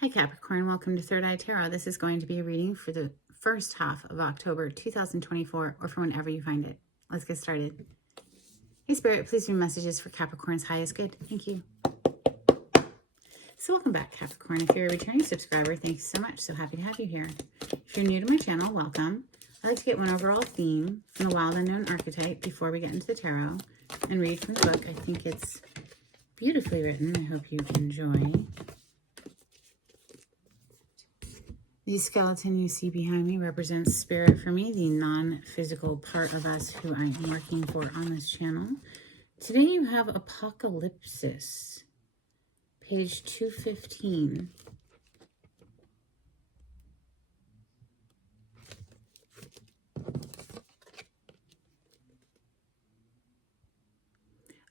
Hi Capricorn, welcome to Third Eye Tarot. This is going to be a reading for the first half of October 2024 or for whenever you find it. Let's get started. Hey Spirit, please read messages for Capricorn's highest good. Thank you. So welcome back Capricorn. If you're a returning subscriber, thank you so much. So happy to have you here. If you're new to my channel, welcome. I like to get one overall theme from the Wild Unknown Archetype before we get into the tarot and read from the book. I think it's beautifully written. I hope you enjoy. The skeleton you see behind me represents spirit for me, the non-physical part of us who I'm working for on this channel. Today you have Apocalypsis, page 215.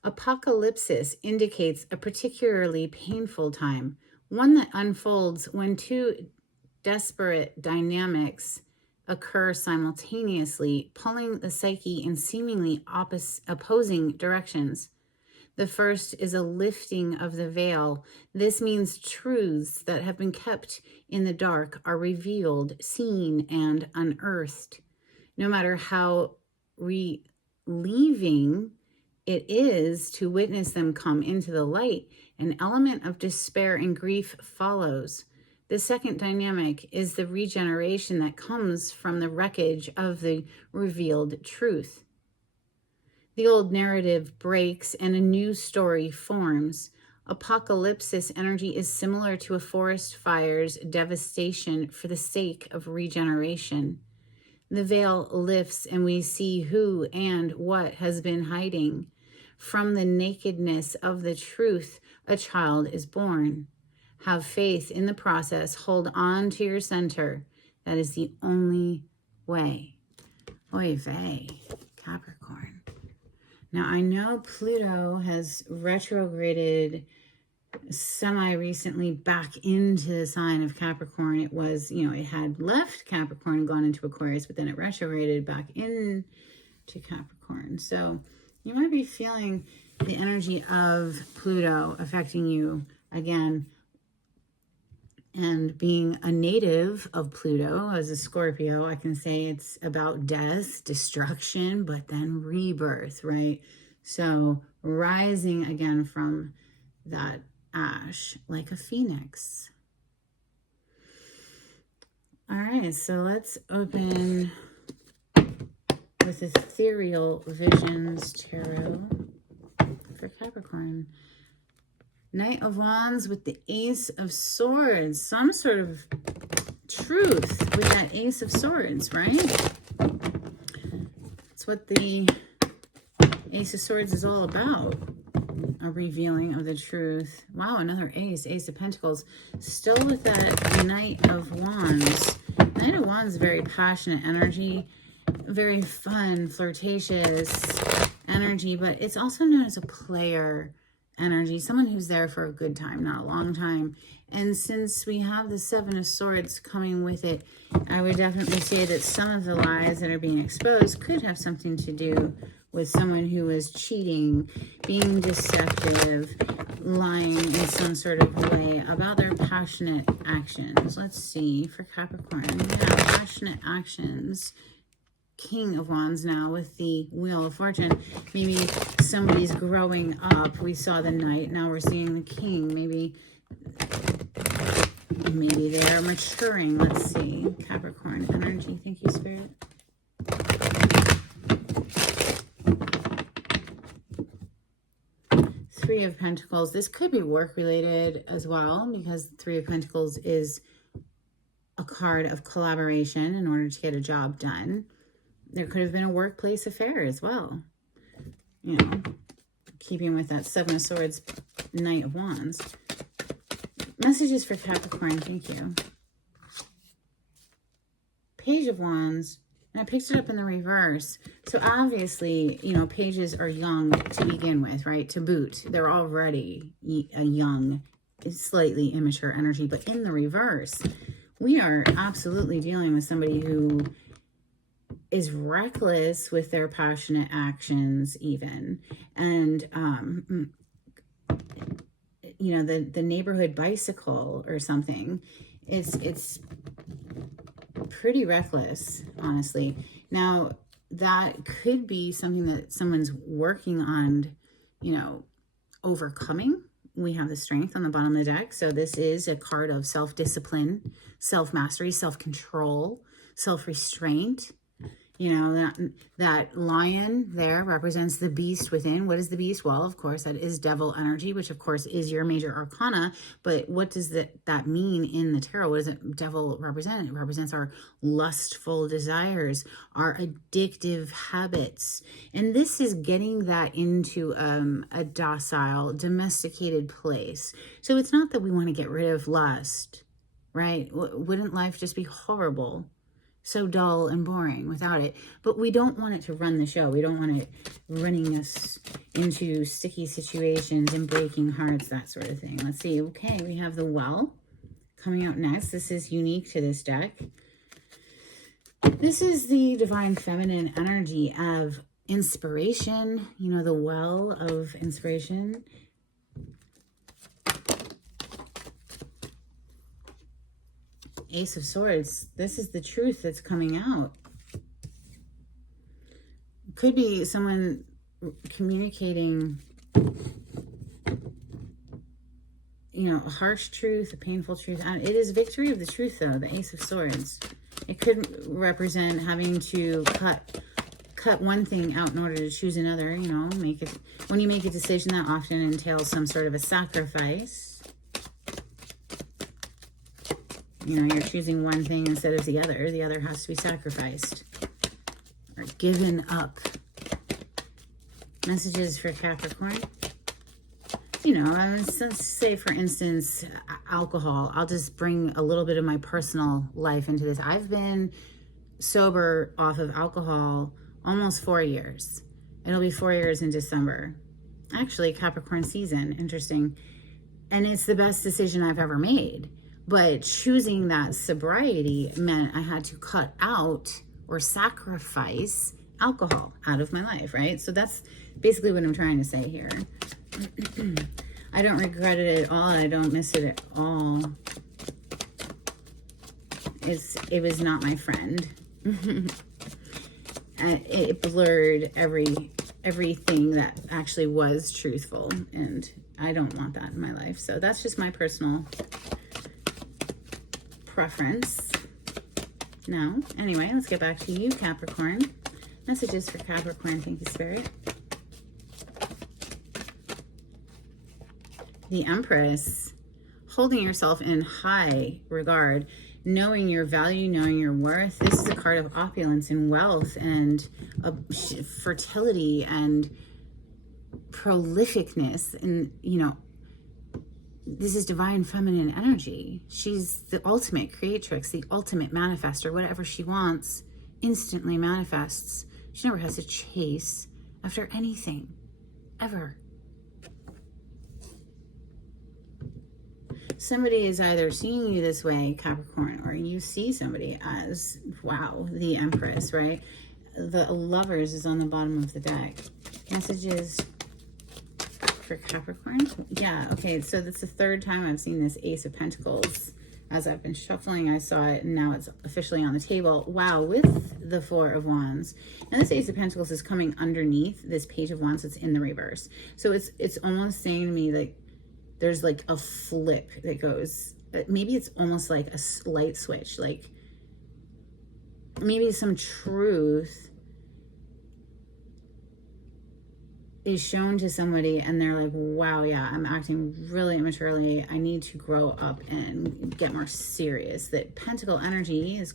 Apocalypsis indicates a particularly painful time, one that unfolds when two desperate dynamics occur simultaneously, pulling the psyche in seemingly opposing directions. The first is a lifting of the veil. This means truths that have been kept in the dark are revealed, seen, and unearthed. No matter how relieving it is to witness them come into the light, an element of despair and grief follows. The second dynamic is the regeneration that comes from the wreckage of the revealed truth. The old narrative breaks and a new story forms. Apocalypsis energy is similar to a forest fire's devastation for the sake of regeneration. The veil lifts and we see who and what has been hiding. From the nakedness of the truth, a child is born. Have faith in the process. Hold on to your center. That is the only way. Oy vey, Capricorn. Now, I know Pluto has retrograded semi-recently back into the sign of Capricorn. It was, it had left Capricorn and gone into Aquarius, but then it retrograded back into Capricorn. So you might be feeling the energy of Pluto affecting you again. And being a native of Pluto as a Scorpio, I can say it's about death, destruction, but then rebirth, right? So rising again from that ash like a phoenix. All right, so let's open with Ethereal Visions Tarot for Capricorn. Knight of Wands with the Ace of Swords. Some sort of truth with that Ace of Swords, right? That's what the Ace of Swords is all about. A revealing of the truth. Wow, another Ace. Ace of Pentacles. Still with that Knight of Wands. Knight of Wands, very passionate energy. Very fun, flirtatious energy. But it's also known as a player energy, someone who's there for a good time, not a long time. And since we have the Seven of Swords coming with it, I would definitely say that some of the lies that are being exposed could have something to do with someone who is cheating, being deceptive, lying in some sort of way about their passionate actions. Let's see, for Capricorn, yeah, passionate actions. King of Wands now with the Wheel of Fortune. Maybe somebody's growing up. We saw the Knight. Now we're seeing the King. Maybe they're maturing. Let's see. Capricorn energy. Thank you, Spirit. Three of Pentacles. This could be work related as well, because Three of Pentacles is a card of collaboration in order to get a job done. There could have been a workplace affair as well. Keeping with that Seven of Swords, Knight of Wands. Messages for Capricorn, thank you. Page of Wands. And I picked it up in the reverse. So obviously, pages are young to begin with, right? To boot. They're already a young, slightly immature energy. But in the reverse, we are absolutely dealing with somebody who is reckless with their passionate actions even. And you know, the neighborhood bicycle or something. It's pretty reckless, honestly. Now, that could be something that someone's working on, you know, overcoming. We have the Strength on the bottom of the deck. So this is a card of self-discipline, self-mastery, self-control, self-restraint. You know, that lion there represents the beast within. What is the beast? Well, of course, that is devil energy, which of course is your major arcana. But what does that mean in the tarot? What does it devil represent? It represents our lustful desires, our addictive habits. And this is getting that into a docile, domesticated place. So it's not that we want to get rid of lust, right? Wouldn't life just be horrible? So dull and boring without it. But we don't want it to run the show. We don't want it running us into sticky situations and breaking hearts, that sort of thing. Let's see. Okay, we have the Well coming out next. This is unique to this deck. This is the divine feminine energy of inspiration. You know, the well of inspiration. Ace of Swords. This is the truth that's coming out. Could be someone communicating, you know, a harsh truth, a painful truth. It is victory of the truth, though, the Ace of Swords. It could represent having to cut one thing out in order to choose another, you know, when you make a decision, that often entails some sort of a sacrifice. You know, you're choosing one thing instead of the other. The other has to be sacrificed or given up. Messages for Capricorn. You know, let's say, for instance, alcohol. I'll just bring a little bit of my personal life into this. I've been sober off of alcohol almost 4 years. It'll be 4 years in December. Actually, Capricorn season. Interesting. And it's the best decision I've ever made. But choosing that sobriety meant I had to cut out or sacrifice alcohol out of my life, right? So that's basically what I'm trying to say here. I don't regret it at all. I don't miss it at all. It was not my friend. It blurred everything that actually was truthful, and I don't want that in my life. So that's just my personal preference. No. Anyway, let's get back to you, Capricorn. Messages for Capricorn. Thank you, Spirit. The Empress. Holding yourself in high regard, knowing your value, knowing your worth. This is a card of opulence and wealth and fertility and prolificness. And, you know, this is divine feminine energy. She's the ultimate creatrix, the ultimate manifester. Whatever she wants instantly manifests. She never has to chase after anything, ever. Somebody is either seeing you this way, Capricorn, or you see somebody as, wow, the Empress, right? The Lovers is on the bottom of the deck. Messages for Capricorn. Yeah, okay, so that's the third time I've seen this Ace of Pentacles. As I've been shuffling, I saw it, and now it's officially on the table. Wow, with the Four of Wands. Now this Ace of Pentacles is coming underneath this Page of Wands that's in the reverse. So it's almost saying to me, like, there's like a flip that goes, maybe it's almost like a light switch, like maybe some truth is shown to somebody and they're like, wow, yeah, I'm acting really immaturely. I need to grow up and get more serious. That Pentacle energy is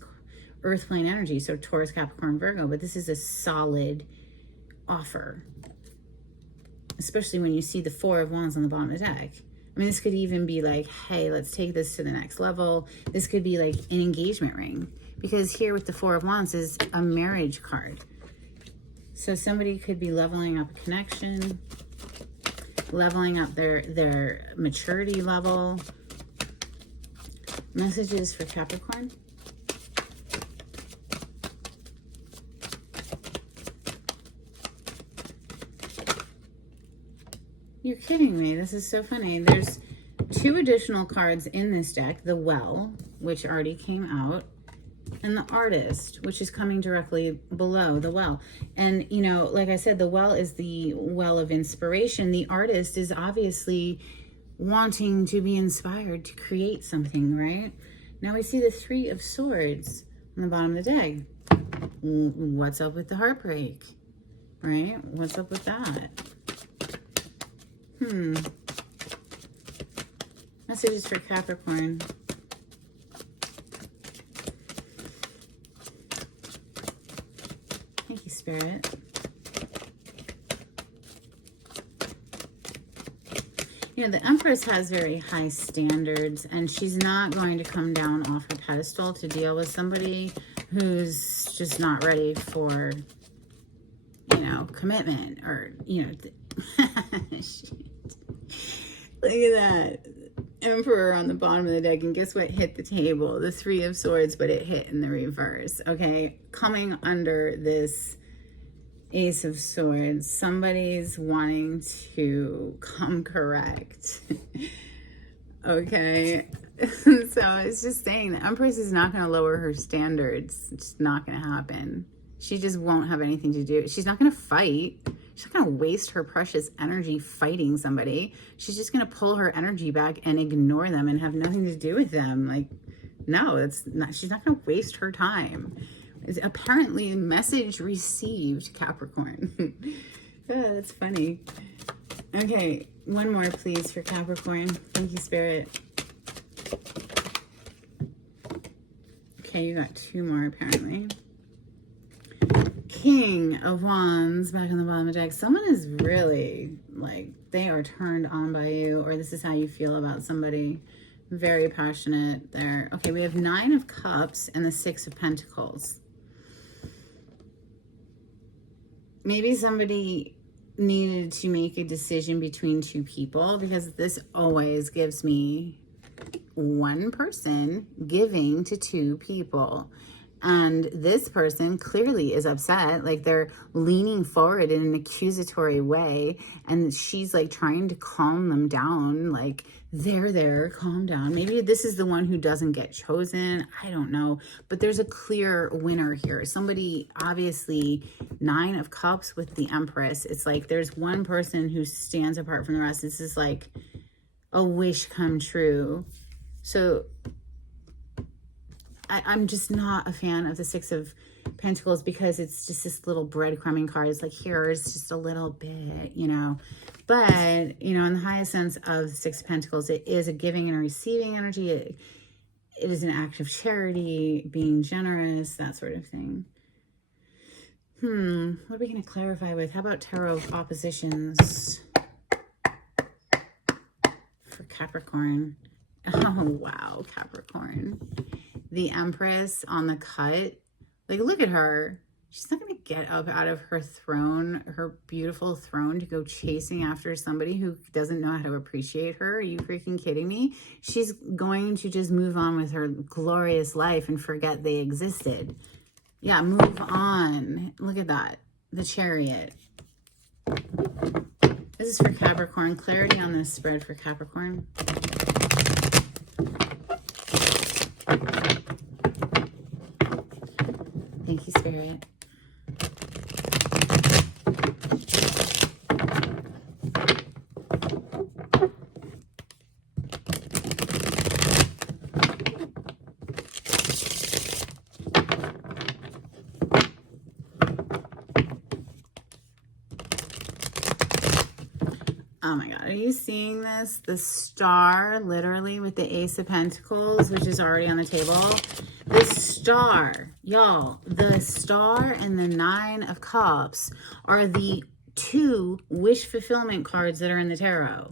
earth plane energy, so Taurus, Capricorn, Virgo, but this is a solid offer, especially when you see the Four of Wands on the bottom of the deck. I mean, this could even be like, hey, let's take this to the next level. This could be like an engagement ring, because here with the Four of Wands is a marriage card. So somebody could be leveling up a connection, leveling up their maturity level. Messages for Capricorn. You're kidding me. This is so funny. two additional cards in this deck, the Well, which already came out, and the Artist, which is coming directly below the Well. And, you know, like I said, the Well is the well of inspiration. The Artist is obviously wanting to be inspired to create something, right? Now we see the Three of Swords on the bottom of the deck. What's up with the heartbreak, right? What's up with that? Messages for Capricorn. Thank you, Spirit. You know, the Empress has very high standards, and she's not going to come down off her pedestal to deal with somebody who's just not ready for, you know, commitment or, you know, look at that. Emperor on the bottom of the deck, and guess what hit the table? The Three of Swords, but it hit in the reverse, okay? Coming under this Ace of Swords, somebody's wanting to come correct. Okay, so it's just saying the Empress is not going to lower her standards. It's not going to happen. She just won't have anything to do. She's not going to fight. She's not going to waste her precious energy fighting somebody. She's just going to pull her energy back and ignore them and have nothing to do with them. Like, no, it's not. She's not going to waste her time. It's apparently a message received, Capricorn. Oh, that's funny. Okay, one more, please, for Capricorn. Thank you, Spirit. Okay, you got two more, apparently. King of Wands back on the bottom of the deck. Someone is really, like, they are turned on by you, or this is how you feel about somebody. Very passionate there. Okay, we have Nine of Cups and the Six of Pentacles. Maybe somebody needed to make a decision between two people, because this always gives me one person giving to two people. And this person clearly is upset, like they're leaning forward in an accusatory way, and she's like trying to calm them down, like, there, calm down. Maybe this is the one who doesn't get chosen. I don't know. But there's a clear winner here. Somebody, obviously, Nine of Cups with the Empress. It's like there's one person who stands apart from the rest. This is like a wish come true. So I'm just not a fan of the Six of Pentacles, because it's just this little breadcrumbing card. It's like, here's just a little bit, you know. But, you know, in the highest sense of the Six of Pentacles, it is a giving and a receiving energy. It is an act of charity, being generous, that sort of thing. What are we going to clarify with? How about Tarot of Oppositions for Capricorn? Oh, wow, Capricorn. The Empress on the cut. Like, look at her. She's not going to get up out of her throne, her beautiful throne, to go chasing after somebody who doesn't know how to appreciate her. Are you freaking kidding me? She's going to just move on with her glorious life and forget they existed. Yeah, move on. Look at that. The Chariot. This is for Capricorn. Clarity on this spread for Capricorn. Thank you, Spirit. Oh my God, are you seeing this? The Star, literally, with the Ace of Pentacles, which is already on the table. The Star, y'all, the Star and the Nine of Cups are the two wish fulfillment cards that are in the tarot.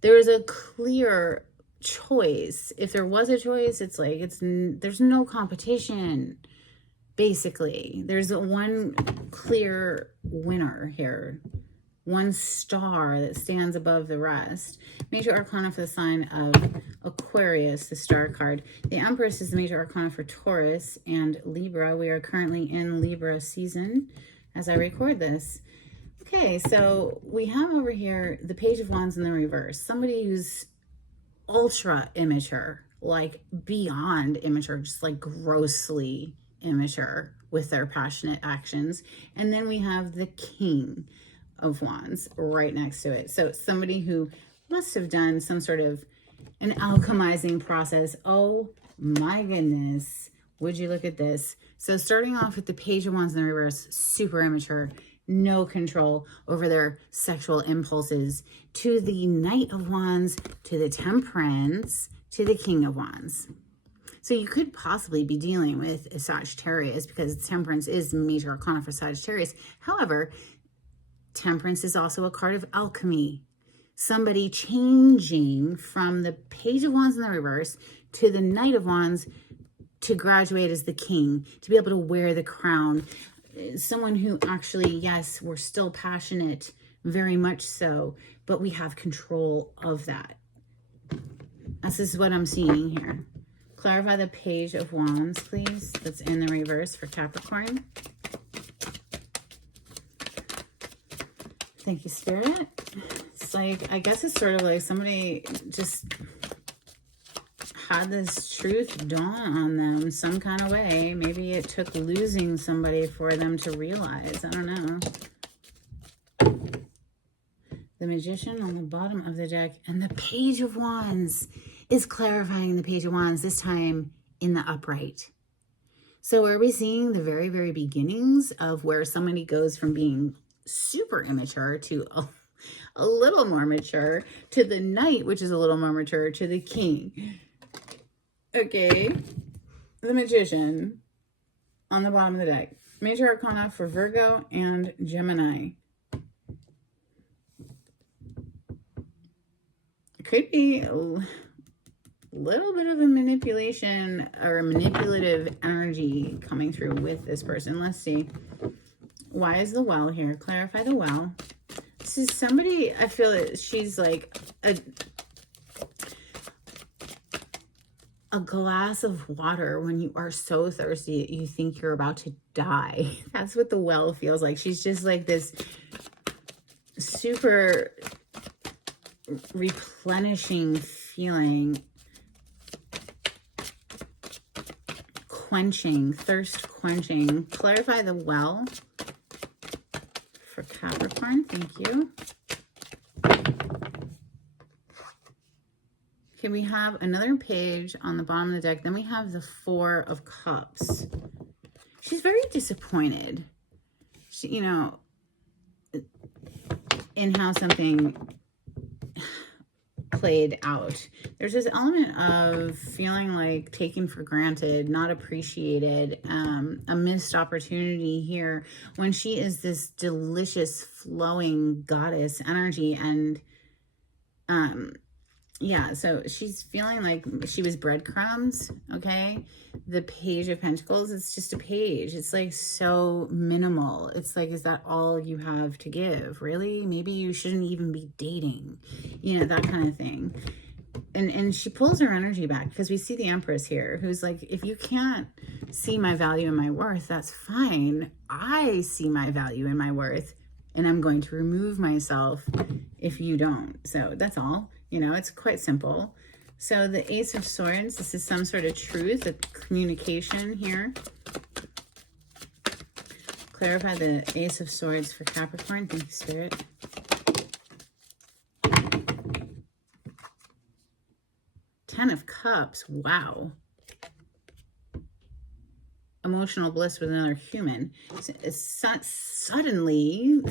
There is a clear choice. If there was a choice, it's like, there's no competition, basically. There's one clear winner here. One star that stands above the rest. Major Arcana for the sign of Aquarius, the Star card. The Empress is the Major Arcana for Taurus and Libra. We are currently in Libra season as I record this. Okay, so we have over here the Page of Wands in the reverse. Somebody who's ultra immature, like beyond immature, just like grossly immature with their passionate actions. And then we have the King of Wands right next to it. So somebody who must have done some sort of an alchemizing process. Oh my goodness. Would you look at this? So starting off with the Page of Wands in the reverse, super immature, no control over their sexual impulses, to the Knight of Wands, to the Temperance, to the King of Wands. So you could possibly be dealing with a Sagittarius, because Temperance is major arcana for Sagittarius. However, Temperance is also a card of alchemy. Somebody changing from the Page of Wands in the reverse to the Knight of Wands to graduate as the King, to be able to wear the crown. Someone who actually, yes, we're still passionate, very much so, but we have control of that. This is what I'm seeing here. Clarify the Page of Wands, please. That's in the reverse for Capricorn. Thank you, Spirit. It's like, I guess it's sort of like somebody just had this truth dawn on them some kind of way. Maybe it took losing somebody for them to realize. I don't know. The Magician on the bottom of the deck, and the Page of Wands is clarifying the Page of Wands, this time in the upright. So are we seeing the very, very beginnings of where somebody goes from being super immature to a little more mature, to the Knight, which is a little more mature, to the King? Okay, the Magician on the bottom of the deck. Major Arcana for Virgo and Gemini. It could be a little bit of a manipulation or a manipulative energy coming through with this person. Let's see. Why is the Well here? Clarify the Well. This is somebody, I feel that she's like a glass of water when you are so thirsty that you think you're about to die. That's what the Well feels like. She's just like this super replenishing feeling, quenching, thirst quenching. Clarify the Well for Capricorn. Thank you. Okay, we have another page on the bottom of the deck. Then we have the Four of Cups. She's very disappointed, you know, in how something played out. There's this element of feeling like taken for granted, not appreciated, a missed opportunity here when she is this delicious flowing goddess energy. And yeah, so she's feeling like she was breadcrumbs, okay? The Page of Pentacles, it's just a page. It's like so minimal. It's like, is that all you have to give? Really? Maybe you shouldn't even be dating, you know, that kind of thing. And she pulls her energy back, because we see the Empress here, who's like, if you can't see my value and my worth, that's fine. I see my value and my worth, and I'm going to remove myself if you don't. So that's all. You know, it's quite simple. So the Ace of Swords, this is some sort of truth, a communication here. Clarify the Ace of Swords for Capricorn. Thank you, Spirit. Ten of Cups. Wow. Emotional bliss with another human. It's suddenly...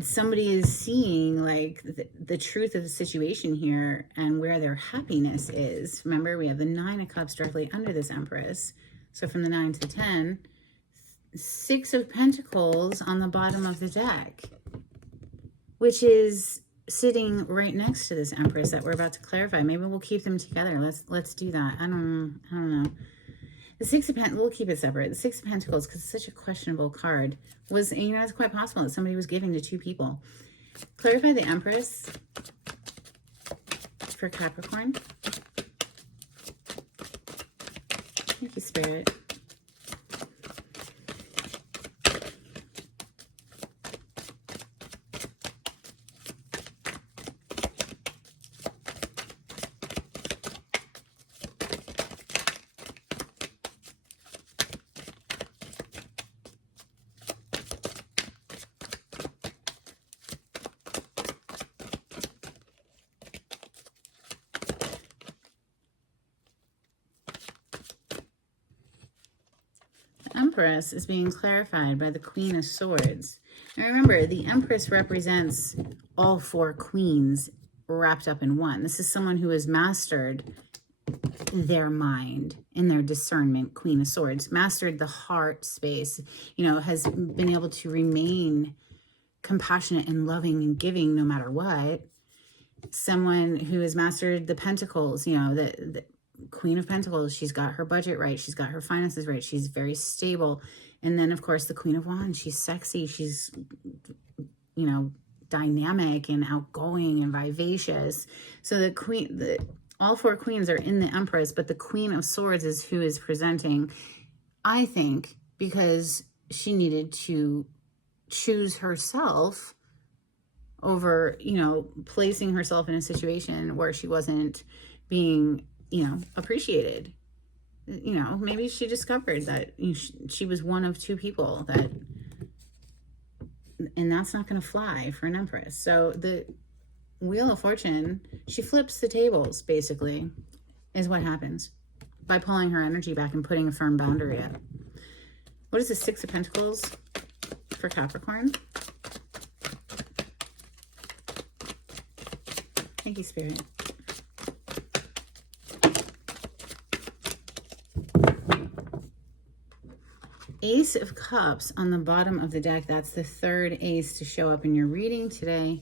somebody is seeing like the truth of the situation here and where their happiness is. Remember, we have the Nine of Cups directly under this Empress. So from the 9 to the 10, Six of Pentacles on the bottom of the deck, which is sitting right next to this Empress that we're about to clarify. Maybe we'll keep them together. Let's do that. I don't know. The Six of Pentacles, we'll keep it separate. The Six of Pentacles, because it's such a questionable card, was, you know, it's quite possible that somebody was giving to two people. Clarify the Empress for Capricorn. Thank you, Spirit. Empress is being clarified by the Queen of Swords. Now remember, the Empress represents all 4 queens wrapped up in one. This is someone who has mastered their mind and their discernment, Queen of Swords, mastered the heart space, you know, has been able to remain compassionate and loving and giving no matter what. Someone who has mastered the Pentacles, you know, the Queen of Pentacles, she's got her budget right, she's got her finances right, she's very stable. And then of course the Queen of Wands, she's sexy, she's, you know, dynamic and outgoing and vivacious. So the queen, all 4 queens are in the Empress, but the Queen of Swords is who is presenting, I think, because she needed to choose herself over, you know, placing herself in a situation where she wasn't being, you know, appreciated. You know, maybe she discovered that she was one of 2 people that, and that's not going to fly for an Empress. So the Wheel of Fortune, she flips the tables, basically, is what happens by pulling her energy back and putting a firm boundary up. What is the 6 of Pentacles for Capricorn? Thank you, Spirit. Ace of Cups on the bottom of the deck. That's the 3rd ace to show up in your reading today.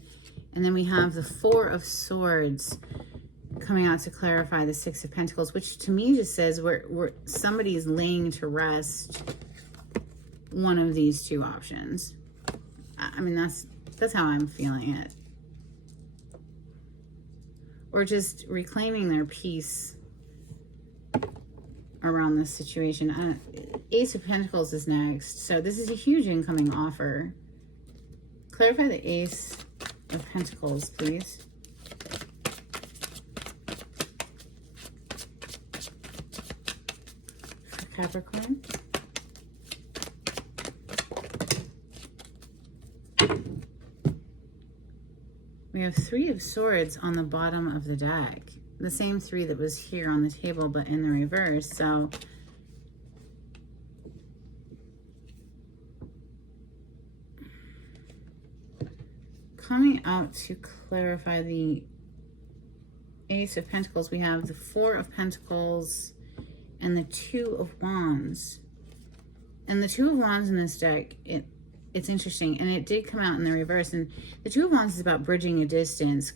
And then we have the 4 of Swords coming out to clarify the 6 of Pentacles, which to me just says we're somebody's laying to rest one of these 2 options. I mean, that's how I'm feeling it. Or just reclaiming their peace around this situation. Ace of Pentacles is next. So this is a huge incoming offer. Clarify the Ace of Pentacles, please. For Capricorn. We have 3 of Swords on the bottom of the deck. The same 3 that was here on the table, but in the reverse. So coming out to clarify the Ace of Pentacles, we have the 4 of Pentacles and the 2 of Wands. And the 2 of Wands in this deck, it's interesting. And it did come out in the reverse. And the 2 of Wands is about bridging a distance,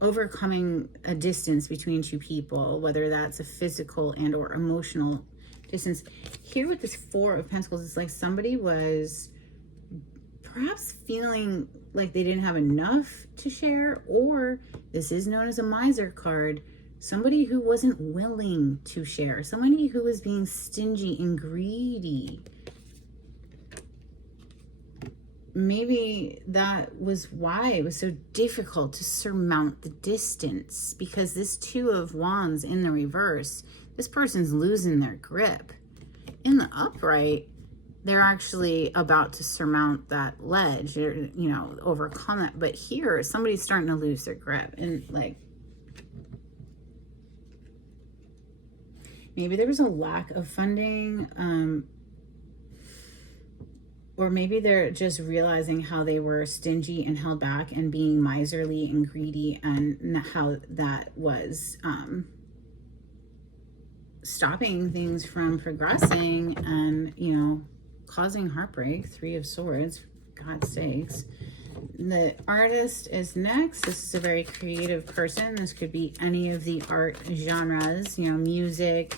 overcoming a distance between 2 people, whether that's a physical and or emotional distance. Here with this 4 of Pentacles, it's like somebody was perhaps feeling like they didn't have enough to share, or this is known as a miser card, somebody who wasn't willing to share, somebody who was being stingy and greedy. Maybe that was why it was so difficult to surmount the distance, because this 2 of Wands in the reverse, this person's losing their grip. In the upright, they're actually about to surmount that ledge, or, you know, overcome it. But here, somebody's starting to lose their grip. And like, maybe there was a lack of funding, or maybe they're just realizing how they were stingy and held back and being miserly and greedy, and how that was stopping things from progressing and, you know, causing heartbreak. 3 of Swords, for God's sakes. The artist is next. This is a very creative person. This could be any of the art genres, you know, music,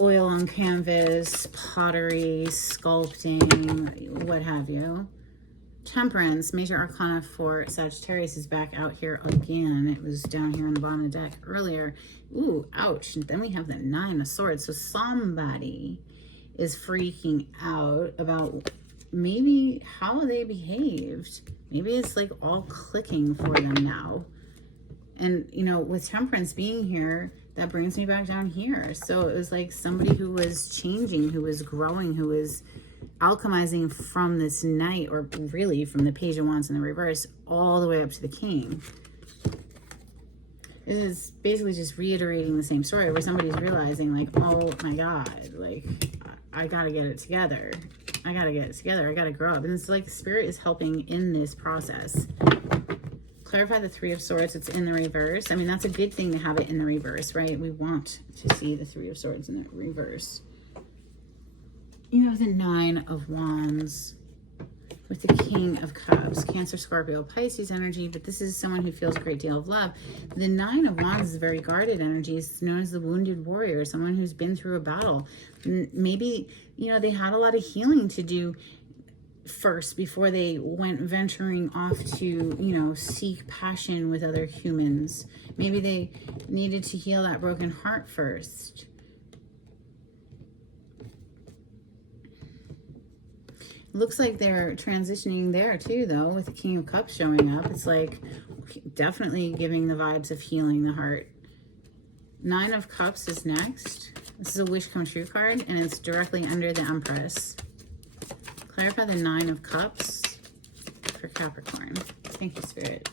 oil on canvas, pottery, sculpting, what have you. Temperance, Major Arcana for Sagittarius, is back out here again. It was down here on the bottom of the deck earlier. Ooh, ouch. And then we have the 9 of Swords. So somebody is freaking out about maybe how they behaved. Maybe it's like all clicking for them now. And, you know, with Temperance being here, that brings me back down here. So it was like somebody who was changing, who was growing, who was alchemizing from this Knight, or really from the Page of Wands in the reverse, all the way up to the King. It is basically just reiterating the same story where somebody's realizing like, oh my God, like I gotta get it together. I gotta get it together. I gotta grow up. And it's like Spirit is helping in this process. Clarify the Three of Swords. It's in the reverse. I mean, that's a good thing to have it in the reverse, right? We want to see the Three of Swords in the reverse. You have the Nine of Wands with the King of Cups, Cancer, Scorpio, Pisces energy, but this is someone who feels a great deal of love. The Nine of Wands is very guarded energy. It's known as the wounded warrior, someone who's been through a battle. Maybe, you know, they had a lot of healing to do first before they went venturing off to, you know, seek passion with other humans. Maybe they needed to heal that broken heart first. Looks like they're transitioning there too, though, with the King of Cups showing up. It's like definitely giving the vibes of healing the heart. Nine of Cups is next. This is a wish come true card, and it's directly under the Empress. Clarify the Nine of Cups for Capricorn. Thank you, Spirit.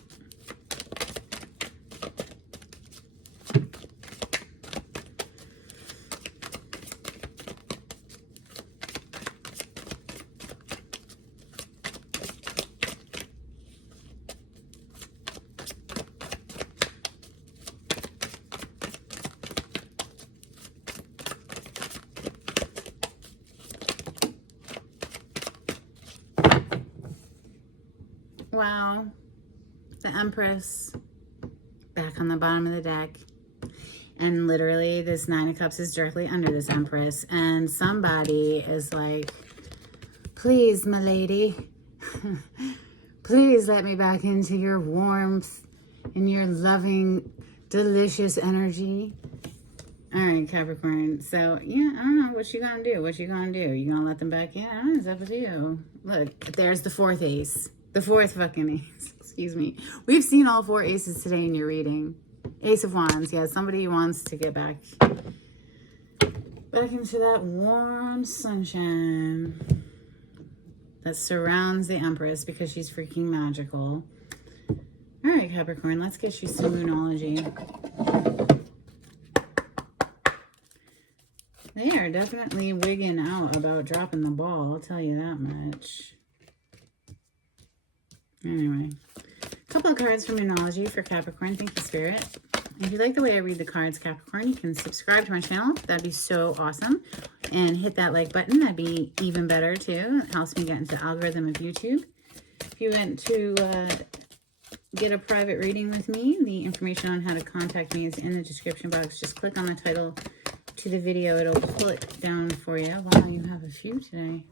Wow, the Empress back on the bottom of the deck. And literally this Nine of Cups is directly under this Empress. And somebody is like, please, my lady, please let me back into your warmth and your loving, delicious energy. All right, Capricorn. So, yeah, I don't know. What you gonna do? What you gonna do? You gonna let them back in? I don't know. It's up to you. Look, there's the fourth ace. The fourth fucking ace. Excuse me. We've seen all four aces today in your reading. Ace of Wands. Yeah, somebody wants to get back into that warm sunshine that surrounds the Empress because she's freaking magical. All right, Capricorn. Let's get you some Moonology. They are definitely wigging out about dropping the ball. I'll tell you that much. Anyway, a couple of cards from Moonology for Capricorn. Thank you, Spirit. If you like the way I read the cards, Capricorn, you can subscribe to my channel. That'd be so awesome. And hit that like button. That'd be even better, too. It helps me get into the algorithm of YouTube. If you want to get a private reading with me, the information on how to contact me is in the description box. Just click on the title to the video. It'll pull it down for you. Wow, you have a few today.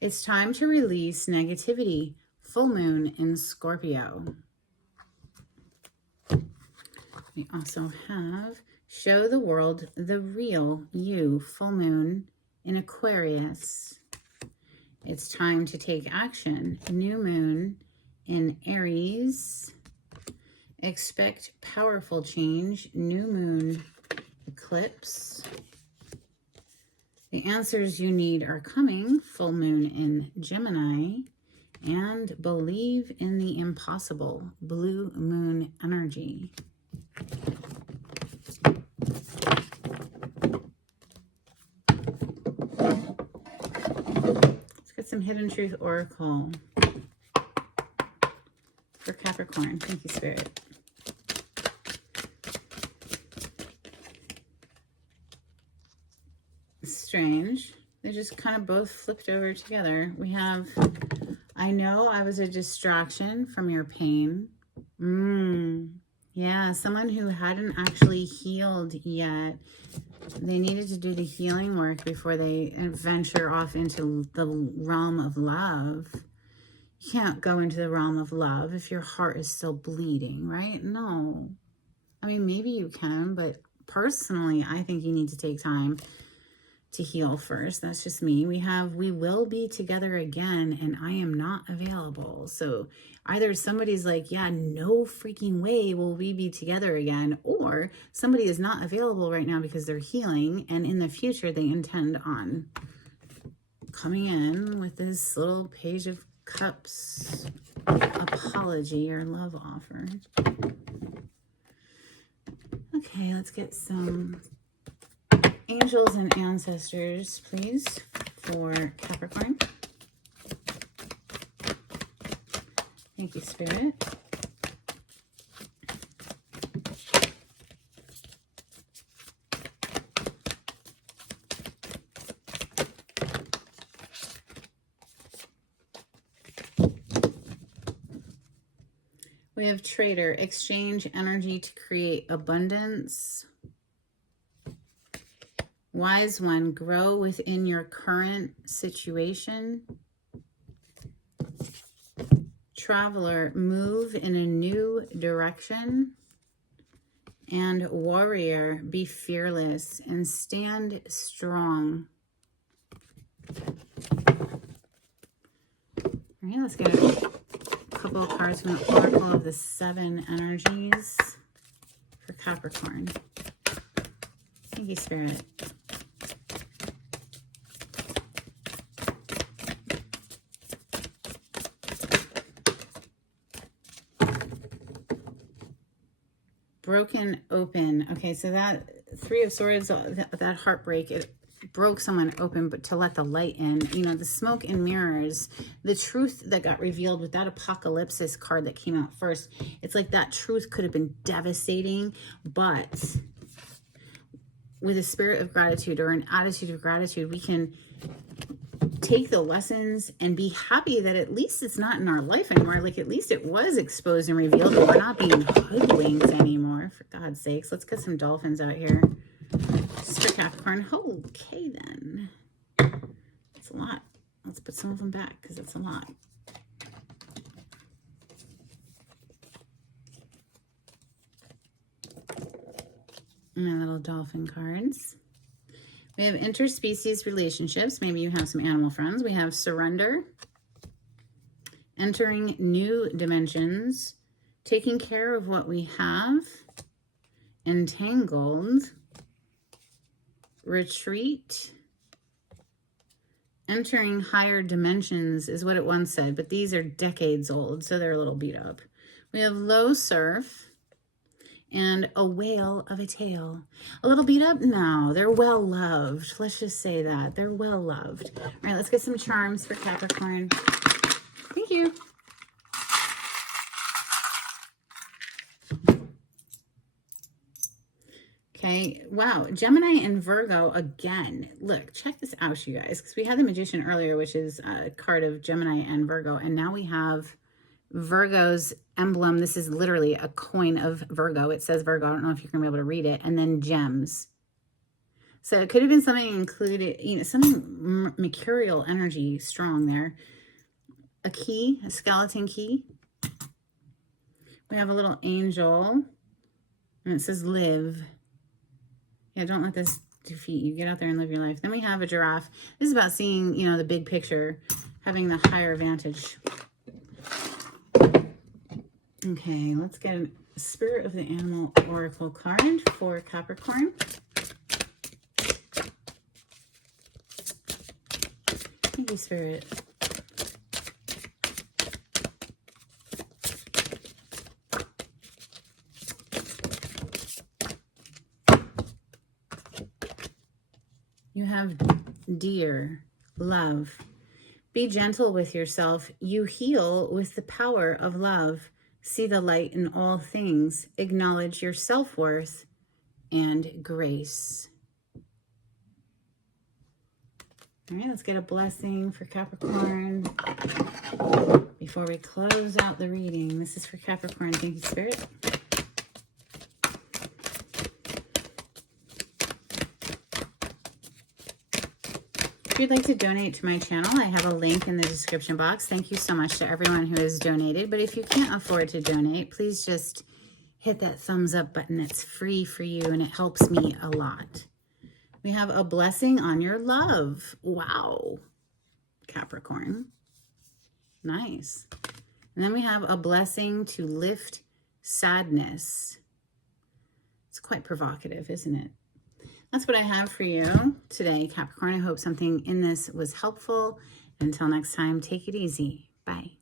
It's time to release negativity. Full moon in Scorpio. We also have show the world the real you. Full moon in Aquarius. It's time to take action. New moon in Aries. Expect powerful change. New moon eclipse. The answers you need are coming. Full moon in Gemini. And believe in the impossible. Blue moon energy. Let's get some Hidden Truth Oracle for Capricorn. Thank you, Spirit. Strange. They just kind of both flipped over together. We have, I know I was a distraction from your pain. Yeah, someone who hadn't actually healed yet. They needed to do the healing work before they venture off into the realm of love. You can't go into the realm of love if your heart is still bleeding, right? No. I mean, maybe you can, but personally, I think you need to take time to heal first. That's just me. We will be together again, and I am not available. So either somebody's like, yeah, no freaking way will we be together again, or somebody is not available right now because they're healing, and in the future they intend on coming in with this little Page of Cups apology or love offer. Okay, let's get some angels and ancestors, please, for Capricorn. Thank you, Spirit. We have Trader, exchange energy to create abundance. Wise One, grow within your current situation. Traveler, move in a new direction. And Warrior, be fearless and stand strong. All right, let's get a couple of cards from the Oracle of the Seven Energies for Capricorn. Thank you, Spirit. Broken open. Okay, so that Three of Swords, that heartbreak, it broke someone open, but to let the light in, you know, the smoke and mirrors, the truth that got revealed with that Apocalypsis card that came out first, it's like that truth could have been devastating, but with a spirit of gratitude or an attitude of gratitude, we can take the lessons and be happy that at least it's not in our life anymore. Like, at least it was exposed and revealed, and we're not being hoodwinked anymore, for God's sakes. Let's get some dolphins out here. Just for Capricorn. Okay, then. It's a lot. Let's put some of them back because it's a lot. And my little dolphin cards. We have interspecies relationships. Maybe you have some animal friends. We have surrender, entering new dimensions, taking care of what we have, entangled, retreat, entering higher dimensions is what it once said, but these are decades old, so they're a little beat up. We have low surf, and a whale of a tail. A little beat up? No, they're well loved. Let's just say that. They're well loved. All right, let's get some charms for Capricorn. Thank you. Okay, wow, Gemini and Virgo again. Look, check this out, you guys, because we had the Magician earlier, which is a card of Gemini and Virgo, and now we have Virgo's emblem. This is literally a coin of Virgo. It says Virgo. I don't know if you're going to be able to read it. And then gems. So it could have been something included, you know, some mercurial energy strong there. A key, a skeleton key. We have a little angel. And it says live. Yeah, don't let this defeat you. Get out there and live your life. Then we have a giraffe. This is about seeing, you know, the big picture, having the higher vantage. Okay, let's get a Spirit of the Animal Oracle card for Capricorn. Thank you, Spirit. You have dear, love. Be gentle with yourself. You heal with the power of love. See the light in all things. Acknowledge your self-worth and grace. All right, let's get a blessing for Capricorn before we close out the reading. This is for Capricorn. Thank you, Spirit. If you'd like to donate to my channel, I have a link in the description box. Thank you so much to everyone who has donated. But if you can't afford to donate, please just hit that thumbs up button. It's free for you and it helps me a lot. We have a blessing on your love. Wow. Capricorn. Nice. And then we have a blessing to lift sadness. It's quite provocative, isn't it? That's what I have for you today, Capricorn. I hope something in this was helpful. Until next time, take it easy. Bye.